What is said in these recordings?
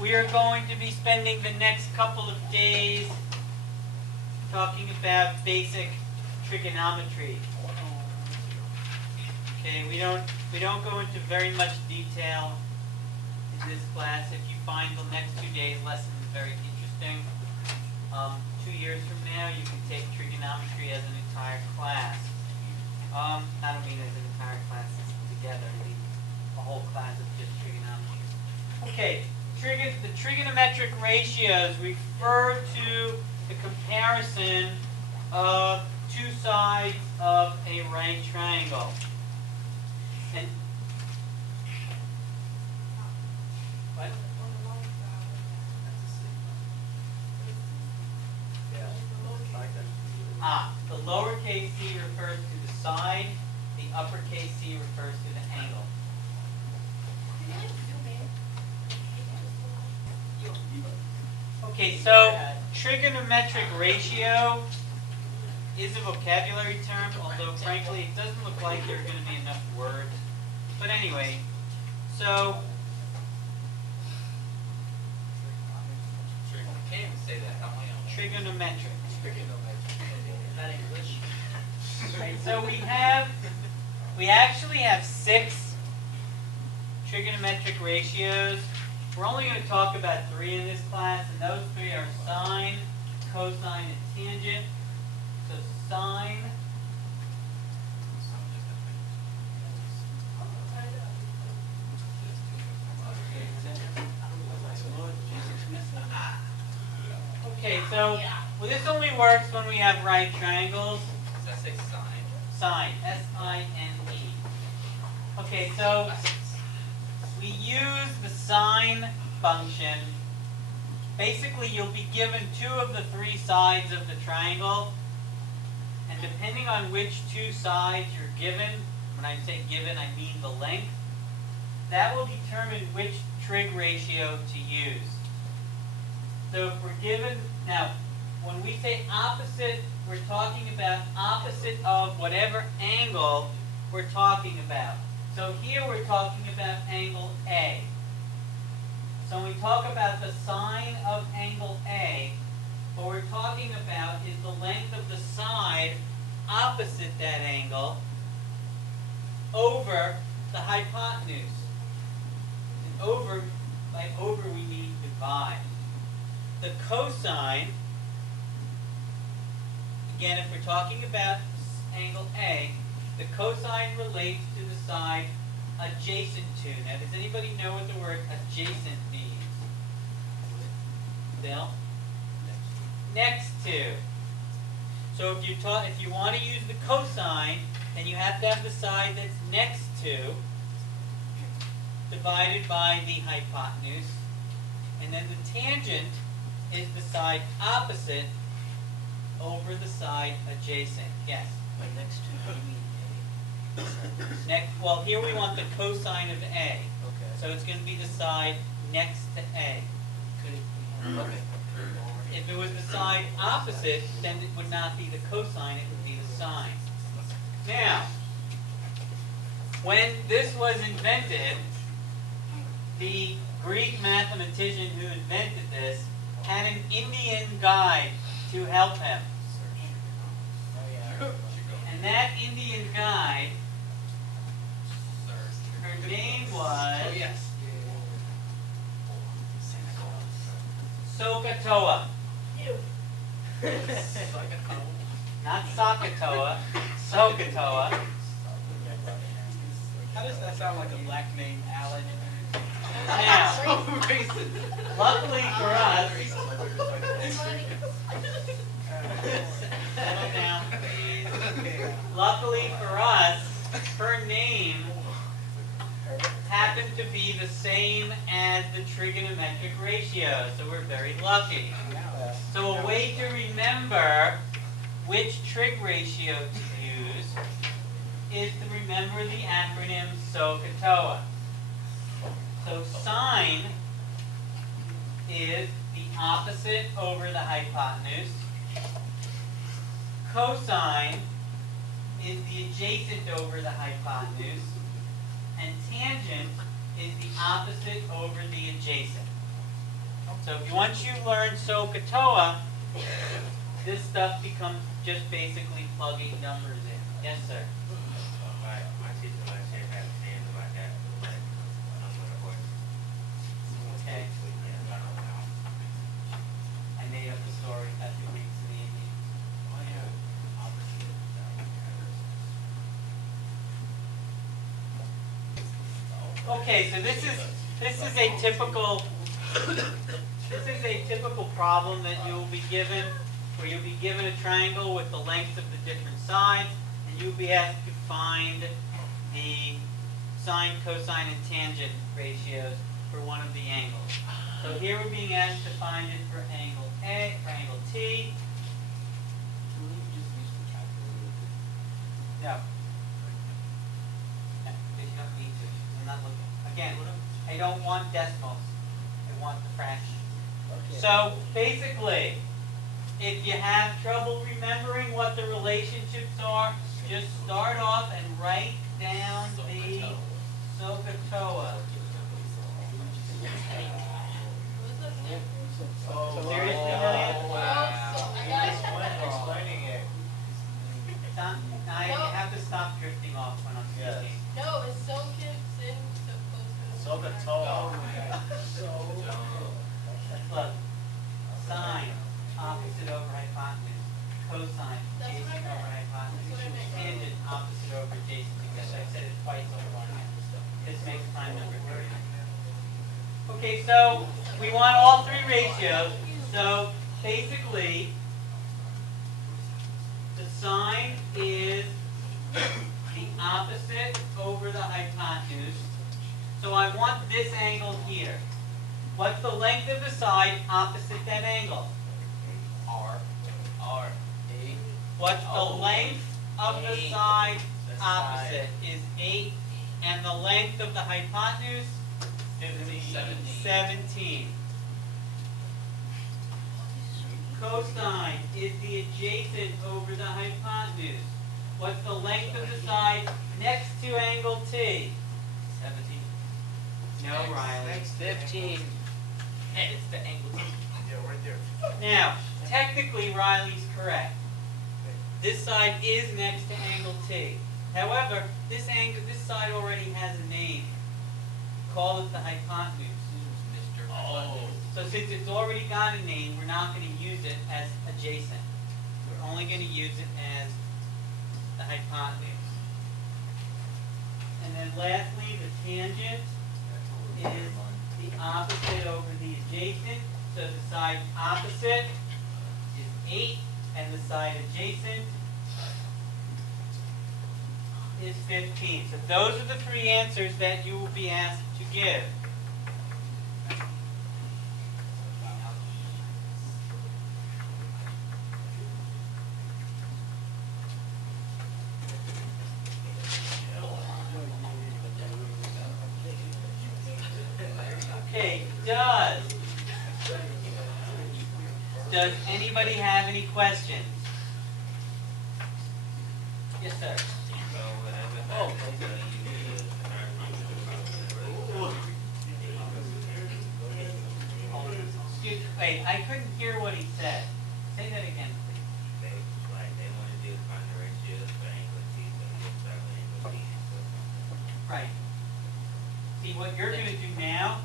We are going to be spending the next couple of days talking about basic trigonometry. Okay, we don't go into very much detail in this class. If you find the next 2 days lesson very interesting, 2 years from now you can take trigonometry as an entire class. I don't mean as an entire class together. I mean a whole class of just trigonometry. Okay, the trigonometric ratios refer to the comparison of two sides of a right triangle. And what? The lowercase c refers to the side, the uppercase c refers to the angle. Okay, so trigonometric ratio is a vocabulary term, although frankly it doesn't look like there are going to be enough words. But anyway, so Can't even say that. trigonometric. Is that English? Right, so we actually have 6 trigonometric ratios. We're only going to talk about 3 in this class, and those 3 are sine, cosine, and tangent. So sine, okay, so well, this only works when we have right triangles. Does that say sine? Sine, S-I-N-E. Okay, so we use the sine function. Basically, you'll be given 2 of the 3 sides of the triangle, and depending on which 2 sides you're given, when I say given, I mean the length, that will determine which trig ratio to use. So if we're given, now, when we say opposite, we're talking about opposite of whatever angle we're talking about. So here we're talking about angle A. So when we talk about the sine of angle A, what we're talking about is the length of the side opposite that angle over the hypotenuse. And over, by over we mean divide. The cosine, again, if we're talking about angle A, the cosine relates to the side adjacent to. Now, does anybody know what the word adjacent means? Bill? Next to. So if you want to use the cosine, then you have to have the side that's next to divided by the hypotenuse, and then the tangent is the side opposite over the side adjacent. Yes? By next to, what do you mean A? Next, well, here we want the cosine of A. Okay. So it's going to be the side next to A. Could it be? Okay. If it was the side opposite, then it would not be the cosine, it would be the sine. Now, when this was invented, the Greek mathematician who invented this had an Indian guide to help him. And that Indian guide, her name was Sokatoa. Not Sakatoa, Sokatoa. How does that sound like a black name, Alan? Now, luckily for us, settle down, please. Luckily for us, her name happened to be the same as the trigonometric ratio, so we're very lucky. So a way to remember which trig ratio to use is to remember the acronym SOHCAHTOA. So sine is the opposite over the hypotenuse. cosine is the adjacent over the hypotenuse, and tangent is the opposite over the adjacent. So if once you learn SOHCAHTOA, this stuff becomes just basically plugging numbers in. Yes, sir? My teacher last year had a saying about that, like, with a horse. Okay. Yeah, I don't know. I made up the story at the Greeks and the Indians. Oh, yeah. Okay, so this is a typical problem that you'll be given, where you'll be given a triangle with the lengths of the different sides, and you'll be asked to find the sine, cosine, and tangent ratios for one of the angles. So here we're being asked to find it for angle A, for angle T. No. No, you don't need to. I'm not looking. Again, I don't want decimals. I want the fraction. Okay. So basically, if you have trouble remembering what the relationships are, just start off and write down the SOHCAHTOA. Seriously, Lillian? Explaining it. Stop. Now you have to stop drifting off when I'm Yes. speaking. No, it's so good. Sin, so close to SOHCAHTOA. Look, sine, opposite over hypotenuse. Cosine, That's what I adjacent meant. over hypotenuse. That's what I meant. Tangent, opposite over adjacent, because I said it twice over on here. This makes prime number 3. Okay, so we want all three ratios. So basically, the sine is the opposite over the hypotenuse. So I want this angle here. What's the length of the side opposite that angle? R. R. What's the length of the 8. side The opposite is 8, and the length of the hypotenuse? 17. Cosine is the adjacent over the hypotenuse. What's the length of the side next to angle T? 17. No, Riley. 15. It's the angle T. Yeah, right there. Now, technically, Riley's correct. This side is next to angle T. However, this side already has a name. Call it the hypotenuse. Mr. Oh. So since it's already got a name, we're not going to use it as adjacent. We're only going to use it as the hypotenuse. And then lastly, the tangent is the opposite over the adjacent. So the side opposite is 8, and the side adjacent is 15. So those are the three answers that you will be asked to give. Okay, does anybody have any questions? Yes, sir. So whatever happens, you use the Excuse, wait, I couldn't hear what he said. Say that again, please. they want to do find the ratios for angle T, so you start with angle T and so. Right. See, what you're going to do now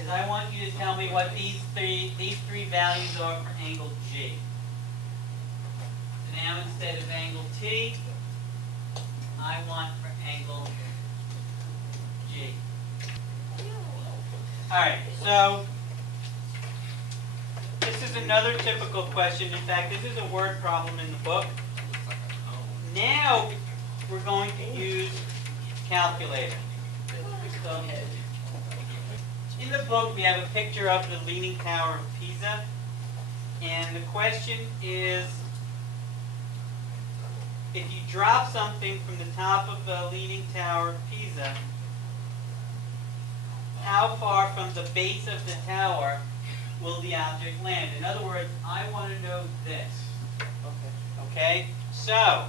is I want you to tell me what these three values are for angle G. So now instead of angle T, I want for angle G. All right, so this is another typical question. In fact, this is a word problem in the book. Now we're going to use calculator. So, in the book, we have a picture of the Leaning Tower of Pisa, and the question is, if you drop something from the top of the Leaning Tower of Pisa, how far from the base of the tower will the object land? In other words, I want to know this. Okay? So,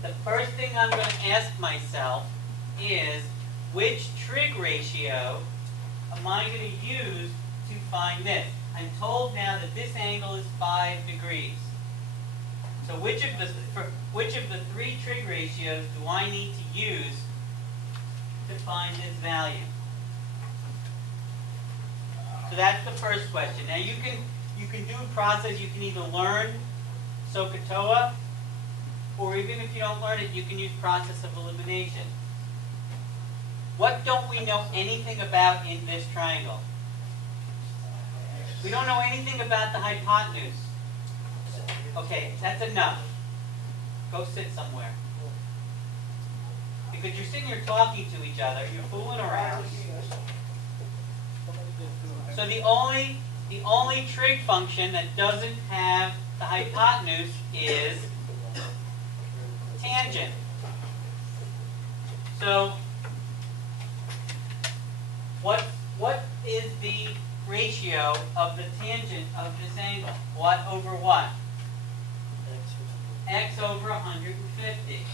the first thing I'm going to ask myself is, which trig ratio am I going to use to find this? I'm told now that this angle is 5 degrees. So which of the three trig ratios do I need to use to find this value? So that's the first question. Now you can do a process. You can either learn SOHCAHTOA, or even if you don't learn it, you can use process of elimination. What don't we know anything about in this triangle? We don't know anything about the hypotenuse. Okay, that's enough. Go sit somewhere. Because you're sitting here talking to each other, you're fooling around. So the only trig function that doesn't have the hypotenuse is tangent. So what is the ratio of the tangent of this angle? What over what? X over 150.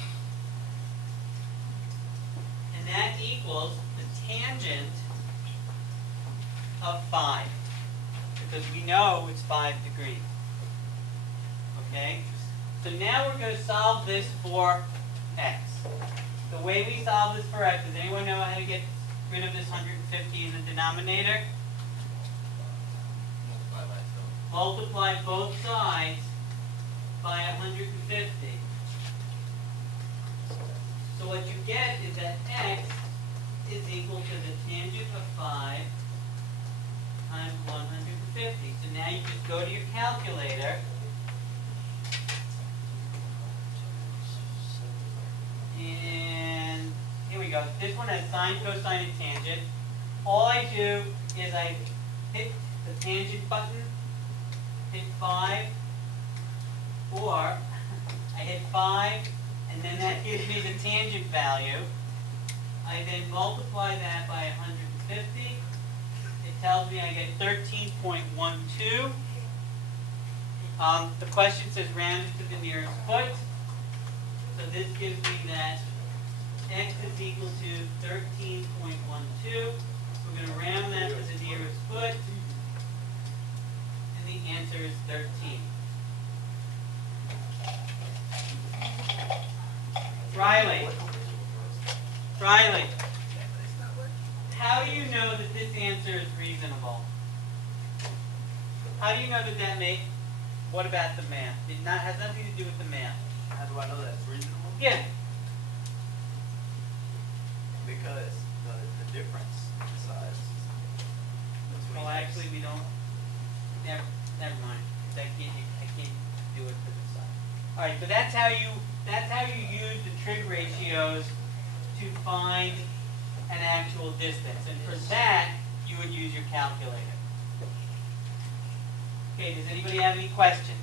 And that equals the tangent of 5. Because we know it's 5 degrees. Okay? So now we're going to solve this for x. The way we solve this for x, does anyone know how to get rid of this 150 in the denominator? Multiply both sides by 150. So what you get is that x is equal to the tangent of 5 times 150. So now you just go to your calculator and here we go. This one has sine, cosine, and tangent. All I do is I hit the tangent button, hit 5, or I hit 5, and then that gives me the tangent value. I then multiply that by 150. It tells me I get 13.12. The question says round it to the nearest foot. So this gives me that x is equal to 13.12. We're going to round that to the nearest foot. And the answer is 13. Riley, how do you know that this answer is reasonable? How do you know that that may? What about the math? It has nothing to do with the math. How do I know that's reasonable? Yeah. Because the difference in size between Well, actually, we don't. Never mind. I can't do it for this side. All right. So that's how you use the trig ratios to find an actual distance, and for that you would use your calculator. Okay. Does anybody have any questions?